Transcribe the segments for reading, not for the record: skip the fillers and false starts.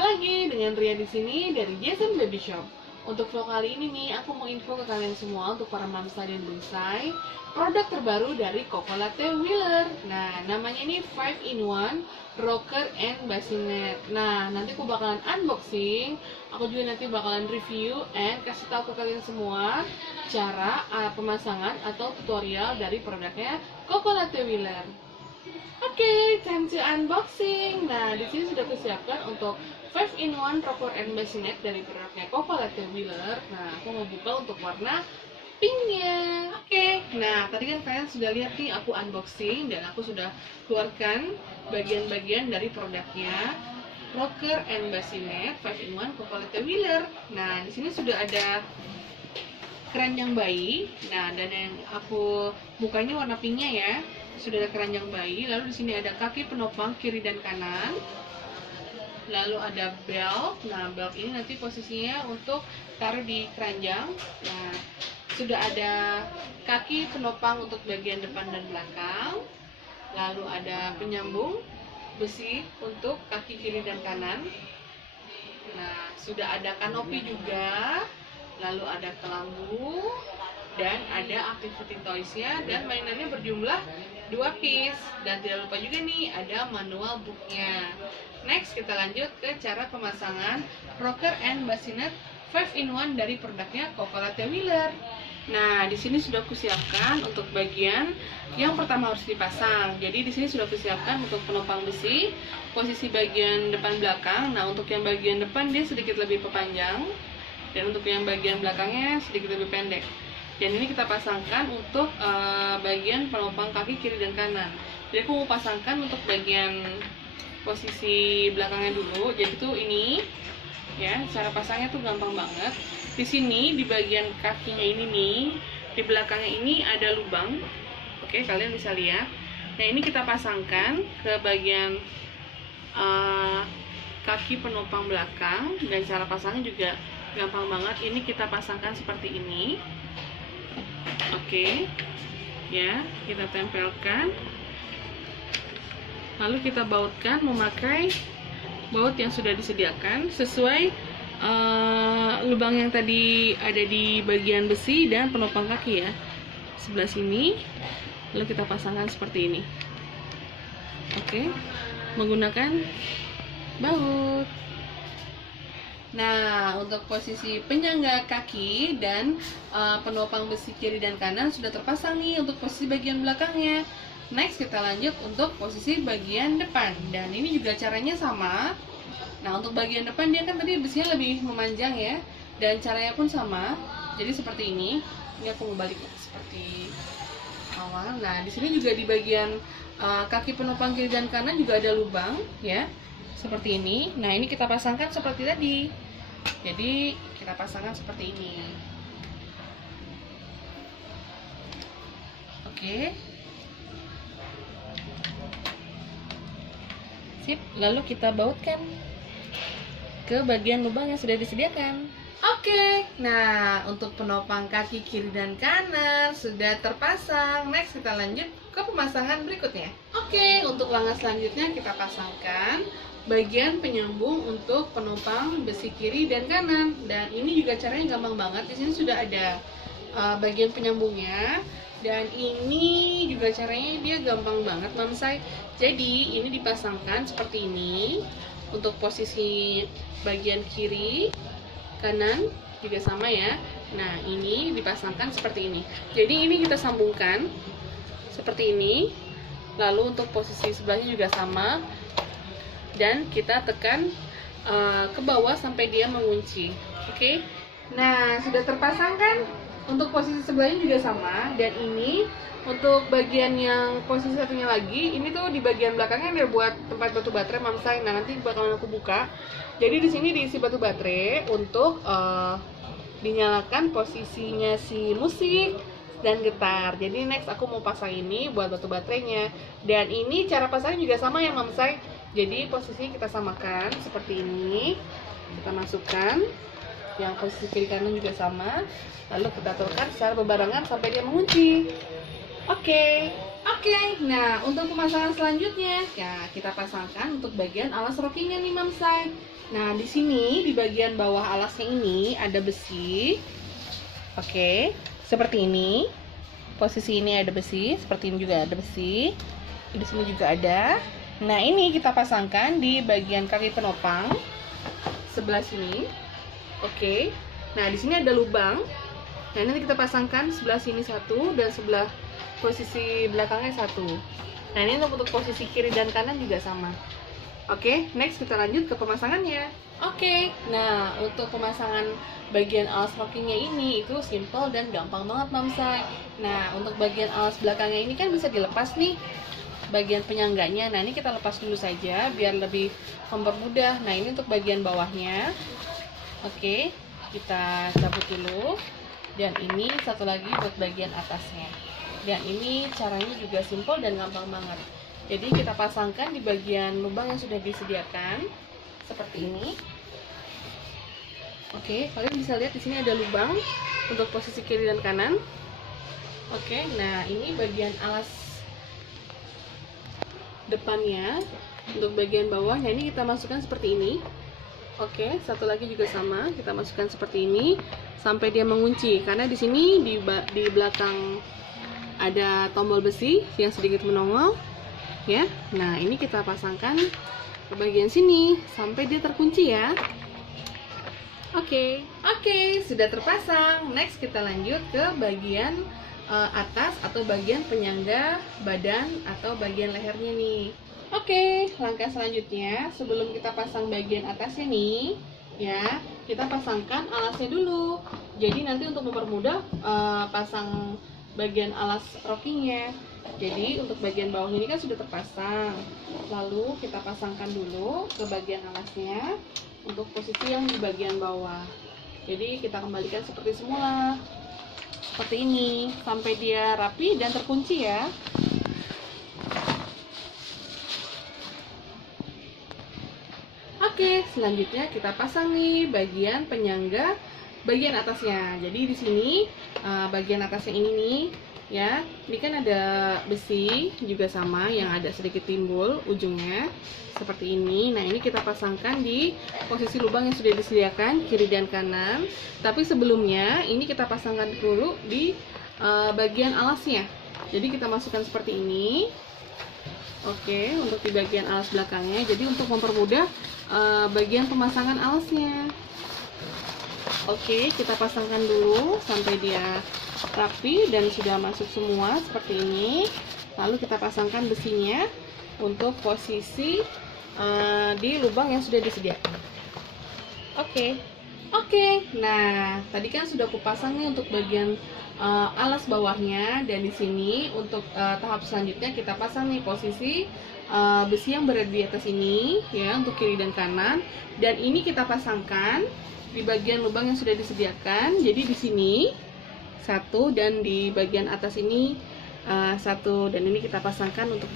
lagi dengan Ria di sini dari Jason Baby Shop. Untuk vlog kali ini nih, aku mau info ke kalian semua untuk para mamsa dan bonsai, produk terbaru dari Coco Latte Wheeler. Nah, namanya ini 5-in-1 Rocker and Bassinet. Nah, nanti aku bakalan unboxing, aku juga nanti bakalan review and kasih tahu ke kalian semua cara pemasangan atau tutorial dari produknya Coco Latte Wheeler. Oke, time to unboxing. Nah, di sini sudah kusiapkan untuk 5-in-1 Rocker and Bassinet dari produknya Coco Latte Wheeler. Nah, aku mau buka untuk warna pinknya. Oke, nah tadi kan kalian sudah lihat nih aku unboxing dan aku sudah keluarkan bagian-bagian dari produknya Rocker and Bassinet 5-in-1 Coco Latte Wheeler. Nah, di sini sudah ada keranjang bayi. Nah, dan yang aku bukanya warna pinknya ya. Sudah ada keranjang bayi. Lalu di sini ada kaki penopang kiri dan kanan. Lalu ada belt. Nah, belt ini nanti posisinya untuk taruh di keranjang. Nah, sudah ada kaki penopang untuk bagian depan dan belakang. Lalu ada penyambung besi untuk kaki kiri dan kanan. Nah, sudah ada kanopi juga. Lalu ada kelambu dan ada activity toys-nya dan mainannya berjumlah 2 piece. Dan tidak lupa juga nih ada manual booknya. Next kita lanjut ke cara pemasangan Rocker and Bassinet 5-in-1 dari produknya Coco Latte Wheeler. Nah, di sini sudah kusiapkan untuk bagian yang pertama harus dipasang. Jadi di sini sudah kusiapkan untuk penopang besi, posisi bagian depan belakang. Nah, untuk yang bagian depan dia sedikit lebih panjang dan untuk yang bagian belakangnya sedikit lebih pendek. Dan ini kita pasangkan untuk bagian penopang kaki kiri dan kanan. Jadi aku mau pasangkan untuk bagian posisi belakangnya dulu. Jadi tuh ini ya, cara pasangnya tuh gampang banget. Di sini di bagian kakinya ini nih, di belakangnya ini ada lubang. Oke, kalian bisa lihat. Nah, ini kita pasangkan ke bagian kaki penopang belakang dan cara pasangnya juga gampang banget. Ini kita pasangkan seperti ini. Oke, ya, kita tempelkan. Lalu kita bautkan memakai baut yang sudah disediakan sesuai lubang yang tadi ada di bagian besi dan penopang kaki ya, sebelah sini. Lalu kita pasangkan seperti ini. Oke, menggunakan baut. Nah, untuk posisi penyangga kaki dan penopang besi kiri dan kanan sudah terpasang nih untuk posisi bagian belakangnya. Next kita lanjut untuk posisi bagian depan. Dan ini juga caranya sama. Nah, untuk bagian depan dia kan tadi besinya lebih memanjang ya. Dan caranya pun sama. Jadi seperti ini. Ini aku mau balik seperti awal. Nah, di sini juga di bagian kaki penopang kiri dan kanan juga ada lubang ya. Seperti ini. Nah, ini kita pasangkan seperti tadi. Jadi kita pasangkan seperti ini. Oke. Sip, lalu kita bautkan ke bagian lubang yang sudah disediakan. Oke, nah untuk penopang kaki kiri dan kanan sudah terpasang. Next kita lanjut ke pemasangan berikutnya. Oke, untuk langkah selanjutnya kita pasangkan bagian penyambung untuk penopang besi kiri dan kanan. Dan ini juga caranya gampang banget. Di sini sudah ada bagian penyambungnya. Dan ini juga caranya dia gampang banget, mamsai. Jadi ini dipasangkan seperti ini untuk posisi bagian kiri, kanan juga sama ya. Nah, ini dipasangkan seperti ini. Jadi ini kita sambungkan seperti ini. Lalu untuk posisi sebelahnya juga sama. Dan kita tekan ke bawah sampai dia mengunci. Oke. Nah, sudah terpasang kan? Untuk posisi sebelahnya juga sama. Dan ini untuk bagian yang posisi satunya lagi, ini tuh di bagian belakangnya ada buat tempat batu baterai mamsai. Nah, nanti bakalan aku buka. Jadi di sini diisi batu baterai untuk dinyalakan posisinya si musik dan gitar. Jadi next aku mau pasang ini buat batu baterainya. Dan ini cara pasangnya juga sama ya mamsai. Jadi posisinya kita samakan seperti ini. Kita masukkan yang posisi kiri kanan juga sama. Lalu kita taruhkan secara berbarengan sampai dia mengunci. Oke, oke. Nah, untuk pemasangan selanjutnya, ya kita pasangkan untuk bagian alas rokinya nih Mamsai. Nah, di sini di bagian bawah alasnya ini ada besi. Oke, seperti ini. Posisi ini ada besi, seperti ini juga ada besi. Di sini juga ada. Nah, ini kita pasangkan di bagian kaki penopang sebelah sini. Oke. Nah, di sini ada lubang. Nah, ini kita pasangkan sebelah sini satu dan sebelah posisi belakangnya satu. Nah, ini untuk posisi kiri dan kanan juga sama. Oke, next kita lanjut ke pemasangannya. Oke, nah untuk pemasangan bagian alas rockingnya ini itu simple dan gampang banget Mamsai. Nah, untuk bagian alas belakangnya ini kan bisa dilepas nih, bagian penyangganya. Nah, ini kita lepas dulu saja biar lebih mempermudah. Nah, ini untuk bagian bawahnya. Oke, kita cabut dulu. Dan ini satu lagi buat bagian atasnya. Dan ini caranya juga simple dan gampang banget. Jadi kita pasangkan di bagian lubang yang sudah disediakan seperti ini. Oke, kalian bisa lihat di sini ada lubang untuk posisi kiri dan kanan. Oke, nah ini bagian alas depannya. Untuk bagian bawah, nah ini kita masukkan seperti ini. Oke, satu lagi juga sama, kita masukkan seperti ini sampai dia mengunci. Karena di sini di belakang ada tombol besi yang sedikit menongol, ya. Nah, ini kita pasangkan ke bagian sini sampai dia terkunci ya. Oke, sudah terpasang. Next kita lanjut ke bagian atas atau bagian penyangga badan atau bagian lehernya nih. Oke, langkah selanjutnya sebelum kita pasang bagian atasnya nih, ya, kita pasangkan alasnya dulu. Jadi nanti untuk mempermudah pasang bagian alas rockingnya. Jadi untuk bagian bawah ini kan sudah terpasang. Lalu kita pasangkan dulu ke bagian alasnya untuk posisi yang di bagian bawah. Jadi kita kembalikan seperti semula, seperti ini sampai dia rapi dan terkunci ya. Oke, selanjutnya kita pasang nih bagian penyangga bagian atasnya. Jadi di sini bagian atasnya ini nih, ya. Ini kan ada besi juga sama yang ada sedikit timbul ujungnya seperti ini. Nah, ini kita pasangkan di posisi lubang yang sudah disediakan kiri dan kanan. Tapi sebelumnya ini kita pasangkan dulu di bagian alasnya. Jadi kita masukkan seperti ini. Oke, untuk di bagian alas belakangnya. Jadi untuk mempermudah bagian pemasangan alasnya. Oke, kita pasangkan dulu sampai dia rapi dan sudah masuk semua seperti ini. Lalu kita pasangkan besinya untuk posisi di lubang yang sudah disediakan. Oke, nah tadi kan sudah kupasang nih untuk bagian alas bawahnya, dan di sini untuk tahap selanjutnya kita pasang nih posisi besi yang berada di atas ini ya, untuk kiri dan kanan. Dan ini kita pasangkan di bagian lubang yang sudah disediakan. Jadi di sini satu dan di bagian atas ini satu, dan ini kita pasangkan untuk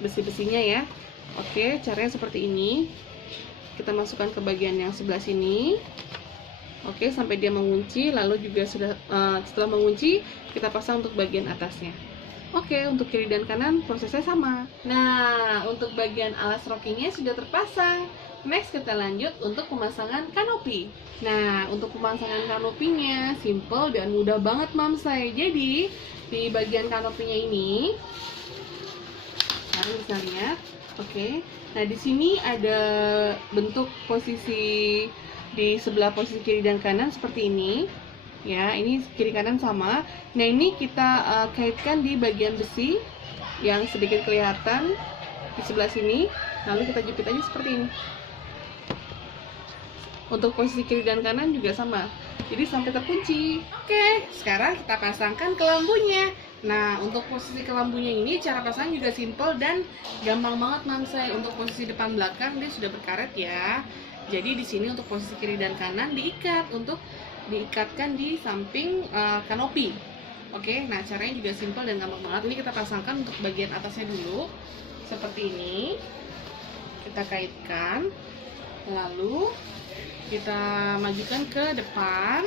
besi-besinya ya. Oke, caranya seperti ini. Kita masukkan ke bagian yang sebelah sini. Oke, sampai dia mengunci. Lalu juga setelah mengunci kita pasang untuk bagian atasnya. Oke, untuk kiri dan kanan prosesnya sama. Nah, untuk bagian alas rockingnya sudah terpasang. Next kita lanjut untuk pemasangan kanopi. Nah, untuk pemasangan kanopinya simple dan mudah banget Mamsai. Jadi di bagian kanopinya ini, kalian bisa lihat. Oke, nah di sini ada bentuk posisi di sebelah posisi kiri dan kanan seperti ini. Ya, ini kiri kanan sama. Nah, ini kita kaitkan di bagian besi yang sedikit kelihatan di sebelah sini. Lalu kita jepit aja seperti ini. Untuk posisi kiri dan kanan juga sama. Jadi sampai terkunci. Oke, sekarang kita pasangkan kelambunya. Nah, untuk posisi kelambunya ini cara pasang juga simple dan gampang banget Mamsai. Untuk posisi depan belakang dia sudah berkaret ya. Jadi di sini untuk posisi kiri dan kanan diikatkan di samping kanopi. Oke, nah caranya juga simple dan gampang banget. Ini kita pasangkan untuk bagian atasnya dulu seperti ini. Kita kaitkan, lalu kita majukan ke depan.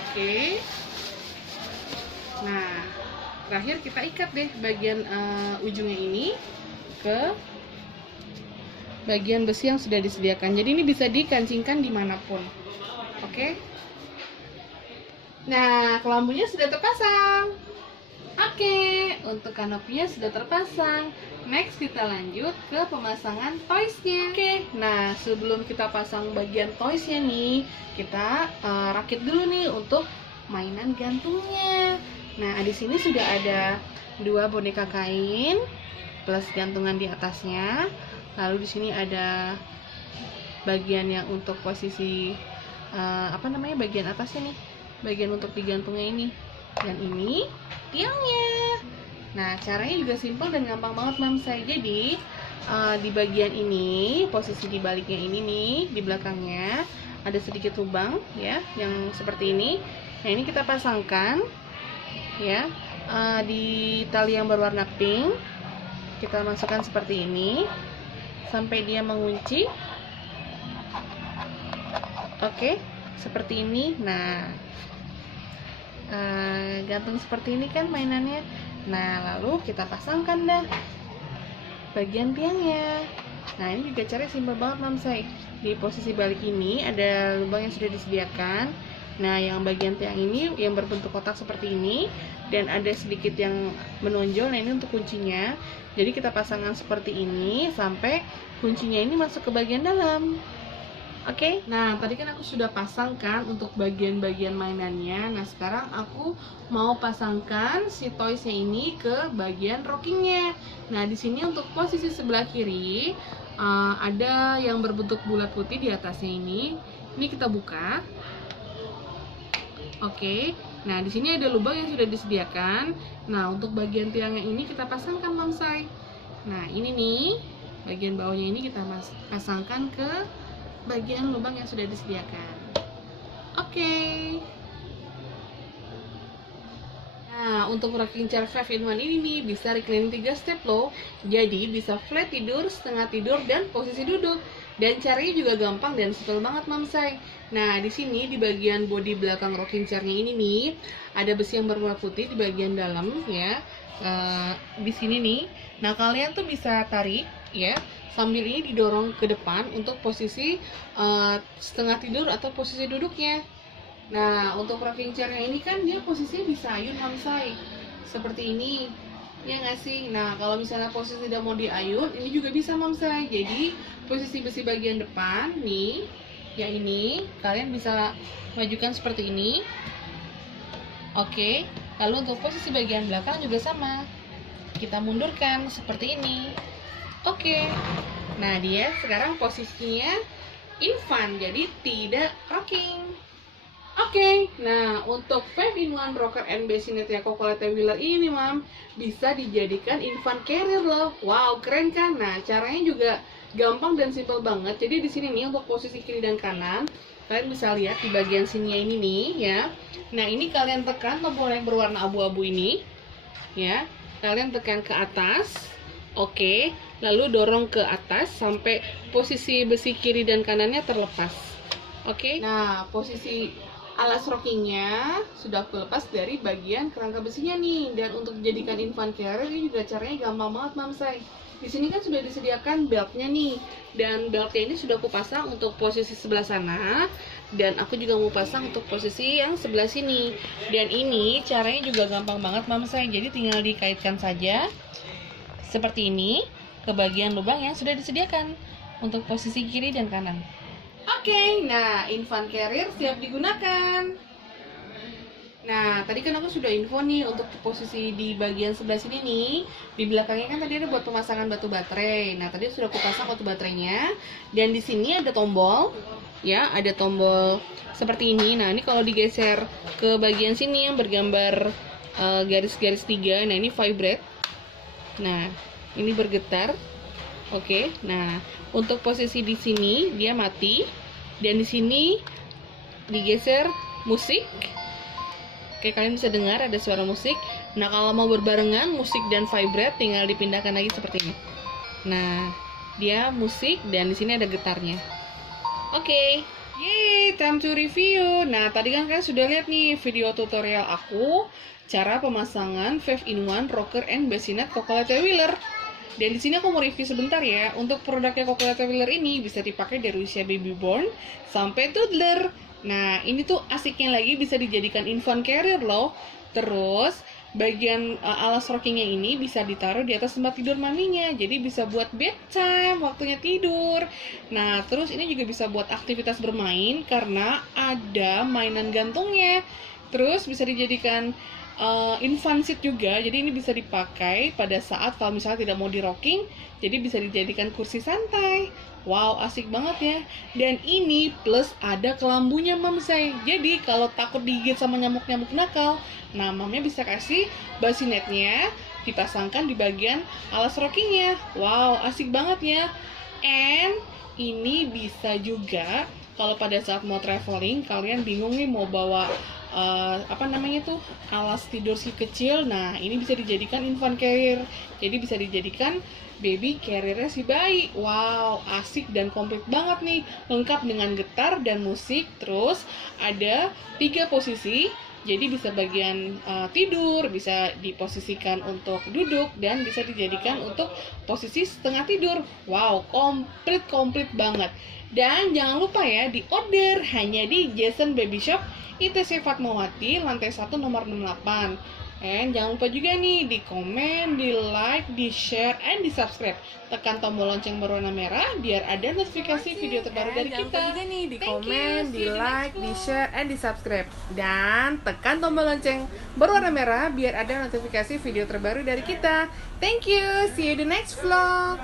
Oke, nah terakhir kita ikat deh bagian ujungnya ini ke bagian besi yang sudah disediakan. Jadi ini bisa dikancingkan dimanapun. Oke. Nah, kelambunya sudah terpasang. Oke, untuk kanopinya sudah terpasang. Next kita lanjut ke pemasangan toysnya. Oke, nah sebelum kita pasang bagian toysnya nih, kita rakit dulu nih untuk mainan gantungnya. Nah, di sini sudah ada 2 boneka kain plus gantungan di atasnya. Lalu di sini ada bagian yang untuk posisi bagian atasnya nih, bagian untuk digantungnya ini. Dan ini tiangnya. Nah, caranya juga simpel dan gampang banget mamsai. Jadi di bagian ini, posisi di baliknya ini nih, di belakangnya ada sedikit lubang ya, yang seperti ini. Nah, ini kita pasangkan ya di tali yang berwarna pink. Kita masukkan seperti ini sampai dia mengunci. Oke, seperti ini. Nah, gantung seperti ini kan mainannya. Nah, lalu kita pasangkan dah bagian tiangnya. Nah, ini juga caranya simpel banget mamsai. Di posisi balik ini ada lubang yang sudah disediakan. Nah, yang bagian tiang ini yang berbentuk kotak seperti ini dan ada sedikit yang menonjol. Nah, ini untuk kuncinya. Jadi kita pasangkan seperti ini sampai kuncinya ini masuk ke bagian dalam. Oke. Nah, tadi kan aku sudah pasangkan untuk bagian-bagian mainannya. Nah, sekarang aku mau pasangkan si toysnya ini ke bagian rockingnya. Nah, di sini untuk posisi sebelah kiri ada yang berbentuk bulat putih di atasnya ini. Ini kita buka. Oke. Nah, di sini ada lubang yang sudah disediakan. Nah, untuk bagian tiangnya ini kita pasangkan mamsai. Nah, ini nih, bagian bawahnya ini kita pasangkan ke bagian lubang yang sudah disediakan. Oke. Nah, untuk rocking chair 5-in-1 ini nih bisa reclining 3 step loh. Jadi bisa flat tidur, setengah tidur, dan posisi duduk. Dan caranya juga gampang dan simpel banget mamsai. Nah, di sini di bagian bodi belakang rocking chair-nya ini nih ada besi yang berwarna putih di bagian dalam ya. Di sini nih. Nah, kalian tuh bisa tarik ya, sambil ini didorong ke depan untuk posisi setengah tidur atau posisi duduknya. Nah, untuk rocking chair-nya ini kan dia posisinya bisa ayun mamsai. Seperti ini. Ya nggak sih? Nah, kalau misalnya posisi tidak mau diayun, ini juga bisa mamsai. Jadi, posisi besi bagian depan nih, yang ini, kalian bisa majukan seperti ini. Oke. Lalu untuk posisi bagian belakang juga sama. Kita mundurkan seperti ini. Oke. Nah, dia sekarang posisinya infan, jadi tidak rocking. Oke, nah untuk 5-in-1 rocker and bassinet ya Cocolette Wheeler ini mam bisa dijadikan infant carrier loh. Wow, keren kan? Nah, caranya juga gampang dan simple banget. Jadi di sini nih untuk posisi kiri dan kanan, kalian bisa lihat di bagian sininya ini nih ya. Nah, ini kalian tekan tombol yang berwarna abu-abu ini ya. Kalian tekan ke atas. Oke, lalu dorong ke atas sampai posisi besi kiri dan kanannya terlepas. Oke. Nah, posisi alas rockingnya sudah aku lepas dari bagian kerangka besinya nih. Dan untuk dijadikan infant carrier ini juga caranya gampang banget mamsai. Di sini kan sudah disediakan beltnya nih, dan beltnya ini sudah aku pasang untuk posisi sebelah sana, dan aku juga mau pasang untuk posisi yang sebelah sini. Dan ini caranya juga gampang banget mamsai. Jadi tinggal dikaitkan saja seperti ini ke bagian lubang yang sudah disediakan untuk posisi kiri dan kanan. Oke, nah infant carrier siap digunakan. Nah, tadi kan aku sudah info nih untuk posisi di bagian sebelah sini nih. Di belakangnya kan tadi ada buat pemasangan batu baterai. Nah, tadi sudah aku pasang batu baterainya. Dan di sini ada tombol, ya, ada tombol seperti ini. Nah, ini kalau digeser ke bagian sini yang bergambar garis-garis 3. Nah, ini vibrate. Nah, ini bergetar. Oke, nah untuk posisi di sini dia mati, dan di sini digeser musik. Oke, kalian bisa dengar ada suara musik. Nah, kalau mau berbarengan musik dan vibrate tinggal dipindahkan lagi seperti ini. Nah, dia musik dan di sini ada getarnya. Oke. Yeay, time to review. Nah, tadi kan kalian sudah lihat nih video tutorial aku cara pemasangan 5-in-1 rocker and bassinet Cocolette Wheeler. Dan di sini aku mau review sebentar ya. Untuk produknya Cocolette Wheeler ini bisa dipakai dari usia baby born sampai toddler. Nah, ini tuh asiknya lagi bisa dijadikan infant carrier loh. Terus bagian alas rockingnya ini bisa ditaruh di atas tempat tidur maminya, jadi bisa buat bedtime, waktunya tidur. Nah, terus ini juga bisa buat aktivitas bermain karena ada mainan gantungnya. Terus bisa dijadikan infant seat juga, jadi ini bisa dipakai pada saat kalau misalnya tidak mau di rocking, jadi bisa dijadikan kursi santai. Wow, asik banget ya. Dan ini plus ada kelambunya mamsay. Jadi kalau takut digigit sama nyamuk-nyamuk nakal, nah mamnya bisa kasih basinetnya dipasangkan di bagian alas rockingnya. Wow, asik banget ya. And ini bisa juga kalau pada saat mau traveling kalian bingung nih mau bawa apa namanya tuh alas tidur si kecil. Nah, ini bisa dijadikan infant carrier. Jadi bisa dijadikan baby carrier si bayi. Wow, asik dan komplit banget nih. Lengkap dengan getar dan musik. Terus ada 3 posisi. Jadi bisa bagian tidur, bisa diposisikan untuk duduk, dan bisa dijadikan untuk posisi setengah tidur. Wow, komplit banget. Dan jangan lupa ya, di order hanya di Jason Baby Shop, ITC Fatmawati, lantai 1 nomor 68. And jangan lupa juga nih di komen, di like, di share, and di subscribe. Tekan tombol lonceng berwarna merah biar ada notifikasi video terbaru dari kita. Jangan lupa juga nih di komen, di like, di share, and di subscribe. Dan tekan tombol lonceng berwarna merah biar ada notifikasi video terbaru dari kita. Thank you, see you the next vlog.